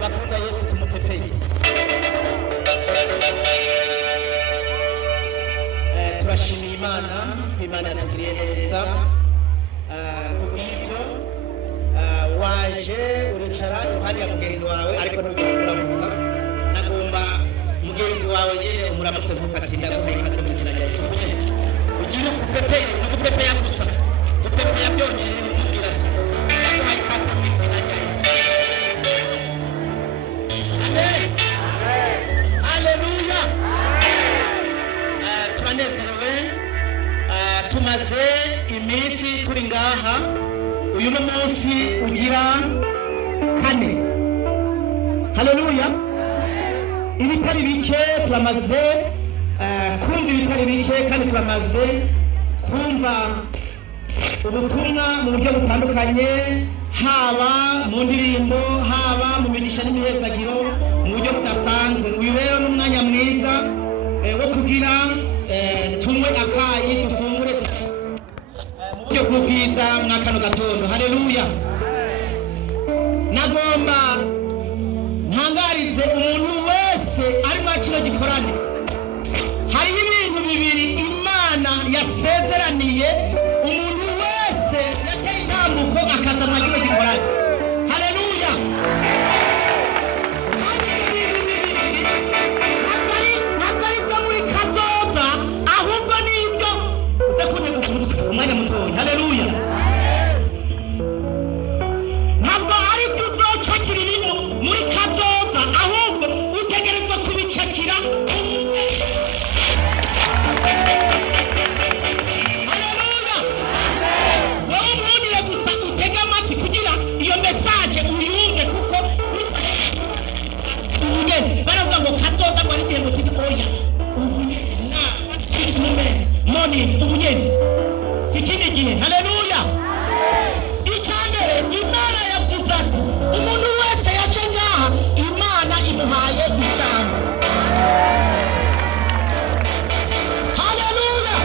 abakunda Yesu tumupepeye. Turashimiye Imana ko Imana yatugiriye neza. Kubw'ibyo waje uricara iruhande ya mugenzi wawe ariko ntugeze kuramutsa. Nagomba mugenzi wawe nyine umuramutse ntukatinda guheka mu kina Yesu. Ugira kupepeye, kupepeya gusa. Kupepeya byonyine umubwira ati yaguhaye ikaze mu kina Yesu. Amen. Haleluya. Tunezerewe tumaze iminsi turi ngaha. Uyu munsi ugira kane. Haleluya. Ibitari bike turamaze kumva ibitari bike kandi turamaze kumva ubutumwa mu buryo butandukanye, haba mu ndirimbo, haba mu migisha n'imihezagiro mu buryo budasanzwe. Uyu rero n'umwanya mwiza wo kugira tunywe akayi dufungure mu buryo bw'ubwiza mwa kano gatondo. Haleluya. Nagomba ntangarize umuntu wese ari mwa kino gikorane, hari ibintu bibiri Imana yasezeraniye umuntu wese yateye intambuko akaza mwa kino gikorane. Haleluya. Umwanya mutoya. Haleluya. Ntabwo ari byo uzocakira ibintu muri kazoza, ahubwo utegerezwa kubicakira. Haleluya. Wowe umuntu gusa utega amatwi kugira iyo message uyumve, kuko ubugeni baravuga ngo kazoza ngo ari igihe mu kiti oya. Morning ubugeni sikindi gihe. Haleluya. Icyambere Imana yavuze ati umuntu wese yaje ngaha Imana imuhaye ijambo. Haleluya.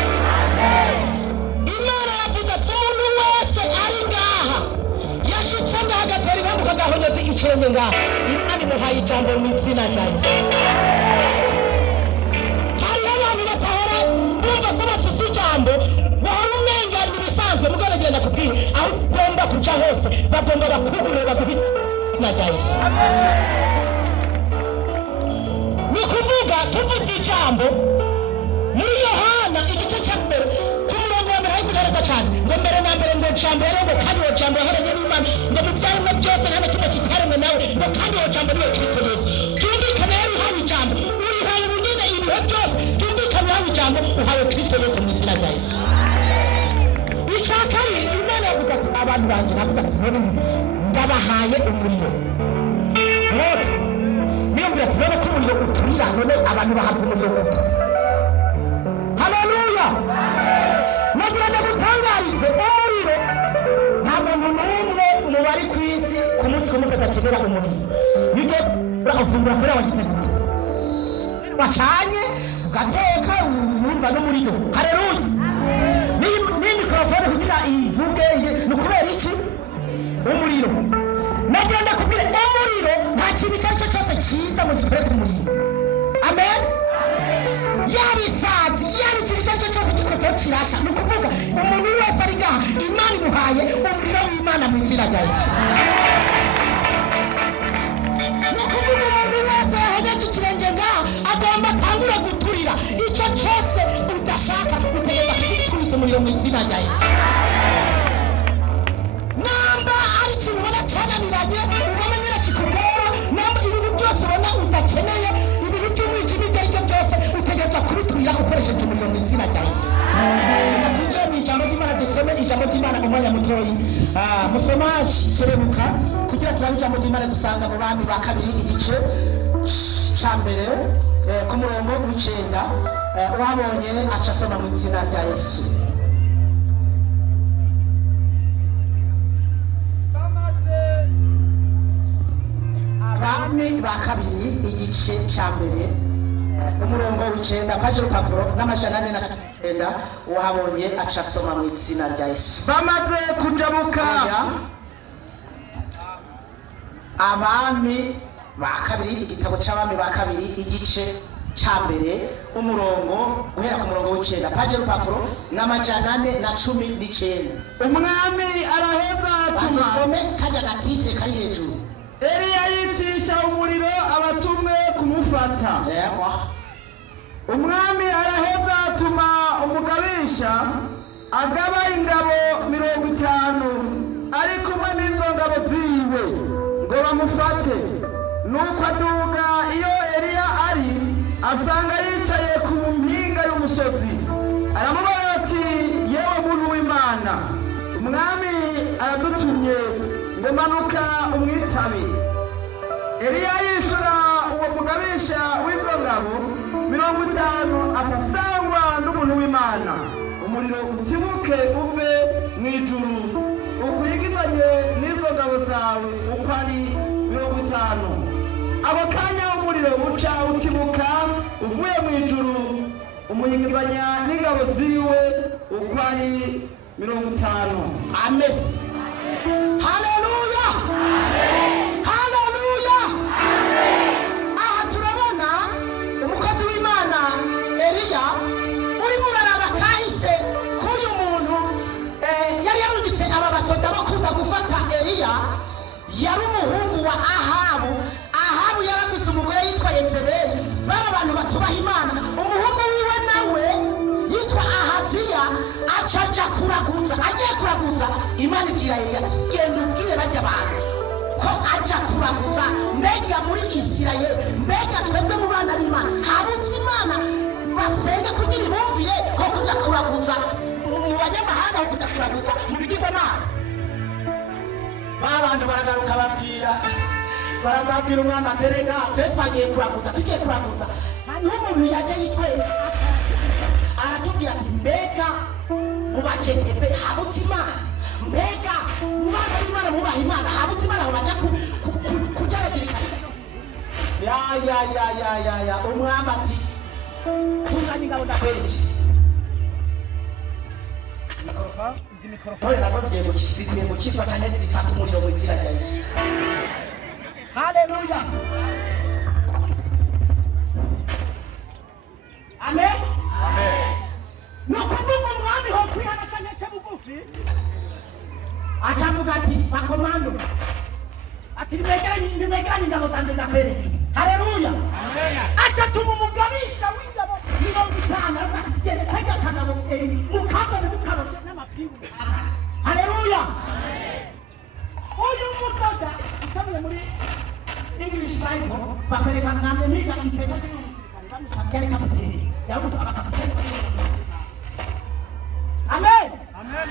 Imana yavuze ati umuntu wese ari ngaha yashitse ngaha agatera intambuko agahonyoza ikirenge ngaha, Imana imuhaye ijambo mu izina rya Yesu. Hariho abantu batahora bumva ko bafise ijambo, bahora umenga ibisanzwe mugore agenda kubwira aho ugomba kuja hose bagomba bakugure baguhita na Yesu. Ni kuvuga tuvuze ijambo muri Yohana igice cya mbere ku murongo wa mbere ariko neza cyane ngo mbere na mbere ngo jambo rero ngo kandi uwo jambo yahereye n'Imana ngo mu byaremwe byose nta kimwe kitaremwe nawe ngo kandi uwo jambo niwe Kristo Yesu. Tumvikana rero uhawe ijambo urihaye ubugene ibihe byose, tumvikana uhawe ijambo uhawe Kristo Yesu mu izina rya Yesu. Ishaka Imana yavuze ati abantu banjye navuze ati none ndabahaye umuriro. Rero niyo mvuze ati none ko umuriro uturira none abantu bahabwa umuriro utu. Haleluya. Nagira ngo gutangarize umuriro nta muntu n'umwe mu bari ku isi ku munsi adakenera umuriro. Nige uravumbura kuri wagize gute wacanye ugateka wumva n'umuriro. Haleluya. Ni mikrofone kugira ivuge ni kubera iki umuriro. Nagenda kubwira umuriro nta kintu cyose cyose cyiza mu gikoreka umuriro. Amen. Yabisazi ikintu cyose gikoze kirasha. Ni ukuvuga umuntu wese ari ngaha Imana imuhaye umuriro w'Imana mu izina rya Yesu. Ni ukuvuga umuntu wese yahogeje ikirenge ngaha agomba atangura guturira icyo cyose udashaka utegeka kugituriza umuriro mu izina rya Yesu. Namba ari ikintu ubona cyananiranye ubona nyine kikugora, namba ibintu byose ubona udakeneye, ibintu by'umwijima ibyo ari byo byose utegereza kubiturira ukoresheje umuriro mu izina rya Yesu. Reka twinjire mu ijambo ry'Imana dusome ijambo ry'Imana umwanya mutoyi. Musomaji serebuka kugira turabe ijambo ry'Imana dusanga mu Bami ba kabiri igice cya mbere ku murongo w'icenda. Uhabonye aca asoma mu izina rya Yesu. Abami ba kabiri igice cya mbere umurongo w'icenda paje urupapuro n'amajana 409. Uhabonye aca asoma mu izina rya Yesu. Bamaze kujabuka Abami ba kabiri igitabo c'abami ba kabiri igice cambere umurongo guhera ku murongo w'icenda paje rupapuro n'amajana 419. Umwami araheza atuma tusome kajya gatite kari hejuru. Eliya yicisha umuriro abatumwe kumufata. Yego. Umwami araheza atuma umugabisha agaba ingabo 50 ari kumwe n'izo ngabo ziwe ngo bamufate. Nuko aduga iyo Eliya ari asanga yicaye ku mpinga y'umusozi. Aramubaza ati yewe muntu w'Imana, umwami aradutumye ngo manuka umwitabe. Eliya yishura uwo mugabisha w'izo ngabo 50 atasangwa n'umuntu w'Imana. Umuriro utibuke uve mw'ijuru ukwigibanye n'izo ngabo zawe uko ari 50. Abo kanya umuriro uca utibuka uvuye mw'ijuru umuhingibanya n'ingabo ziwe uko ari 50. Amen. Haleluya. Haleluya. Aha turabona umukozi w'Imana Eliya uri muraraba kahise k'uyu muntu yari yarungitse aba basoda bakuza gufata Eliya. Yari umuhungu wa Ahabu. Ahabu yarafise umugore yitwa Yezebeli, bari abantu batubaha Imana. Umuhungu wiwe nawe yitwa Ahaziya acaja kuraguza. Agiye kuraguza Imana ibwira Eliya ati genda ubwire bajya abantu ko aja kuraguza. Mbega muri Isirayeli, mbega twebwe mu bana b'Imana habutse Imana basenge kugira ibumvire ko kuja kuraguza mu banyamahanga ko kuja kuraguza mu bigirwamana. Abantu baragaruka barazabwira umwami aterega twe twagiye kuraguza, tugiye kuraguza. N'umuntu yaje yitwa aratubwira ati mbega mubajetepe habutse Imana, mbega mubana b'Imana mubaha Imana habutse Imana aho baja kujaragirika. Ya umwami ati tunganya ingabo ndakwereje. Izi mikrofone nazo zikwiye gukitwa canke zifata umuriro mu izina rya Yesu. Haleluya. Amen. Amen. Nukuvuga umwami ho kwihana canke bugufi acavuga ati bakomando ati nimegeranye ingabo zanje ndakwereke. Haleluya. Amen. Acatuma umugabisha w'ingabo 50 akagenda kajya kagabo mukaza mukaroje n'amapingu. Haleluya. Amen. Uyu musaga usabye muri English Bible bakwereka ngambe mija ipeta y'umusirikare bamukakere kapiteni yabuze abakapiteni. Amen. Amen.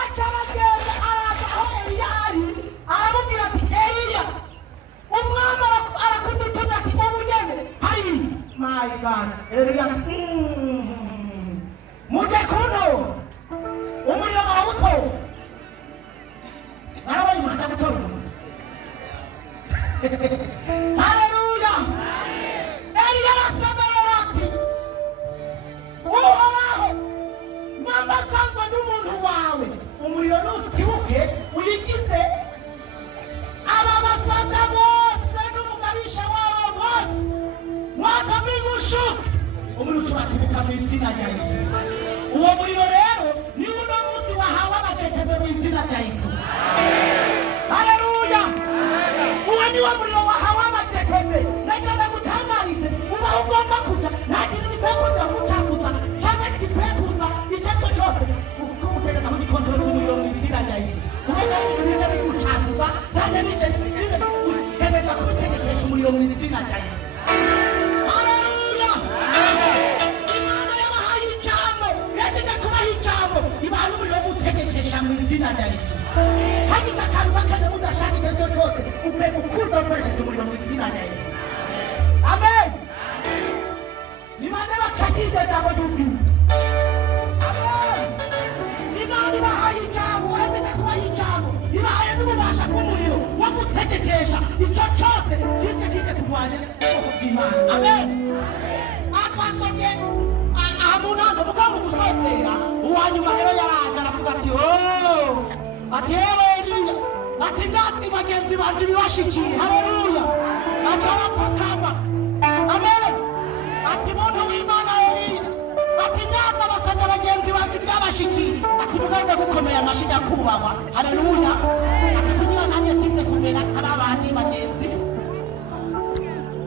Acharagenda araza aho Eliya ari aramubwira ati Eliya umwami arakudutumye ati umugende hari. My God. Eliya muje kuno umuriro barawutoza barabonye murata gutora. Haleluya. Eliya arasemerera ati uhoraho mwamba sangwa n'umuntu wawe umuriro nutibuke uyigize aba basoda bose n'umugabisha wabo bose mwakabigushuka umuriro utubatibuka mu izina rya Yesu. Uwo muriro rero ni uno munsi wahawe abajetepe mu izina rya Yesu. Haleluya. Uwo ni wo muriro wahawe abajetepe. Nagenda gutangarize uba ugomba kuja nta kintu gipekuza gucakuza canke gipekuza icyo cyose ukutegeka mu gikontrol cy'umuriro mu izina rya Yesu. Kubera ibintu bije bigucakuza canke bije kutegeka kubitegekesha umuriro mu izina rya Yesu. Haleluya. Imana yabahaye ijambo yagize kubaha ijambo ibaha n'umuriro wo gutegekesha mu izina rya Yesu. Hagize akantu bakane mudashaka icyo cyose ukwiye gukuza ukoresheje umuriro mu izina rya Yesu. Amen. Nimane bacakirwe jambo ry'ubwiza. Amen. Imana ibahaye ijambo yagize kubaha ijambo ibahaye n'ububasha bw'umuriro wo gutegekesha icyo cyose kije kurwanya ubwoko bw'Imana. Amen. Twasomye amunanga mugambo gusotera uwanyuma rero yaraje aravuga ati ati yewe Eliya ati natsi bagenzi banje bibashikiye. Haleluya. acarapfukama. Amen. Ati muntu w'Imana Eliya, ati ndaza basanga bagenzi banje byabashikira, ati muganda gukomeye amashi nyakubahwa. Haleluya. Ati kugira nanjye sinze kumera abandi bagenzi.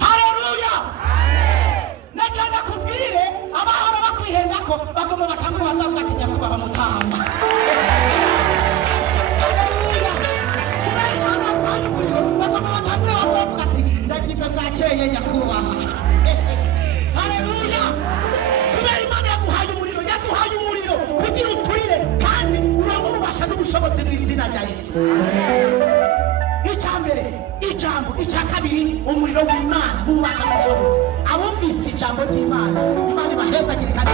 Haleluya. Nagenda kubwire abahora bakwihenda ko bagoma batangura bazavuga ati nyakubahwa mutamba. Haleluya. Kubera Imana yaguhaye umuriro, bagoma batangura bazavuga ati ndagize bwakeye nyakubahwa. Haleluya. Kubera Imana yaguhaye umuriro kugira uturire kandi urongo ubasha n'ubushobozi mu izina rya Yesu. Icyambere ijambo, icyakabiri umuriro w'Imana ubasha n'ubushobozi. Abumvise ijambo ry'Imana, Imana ibahezagire kandi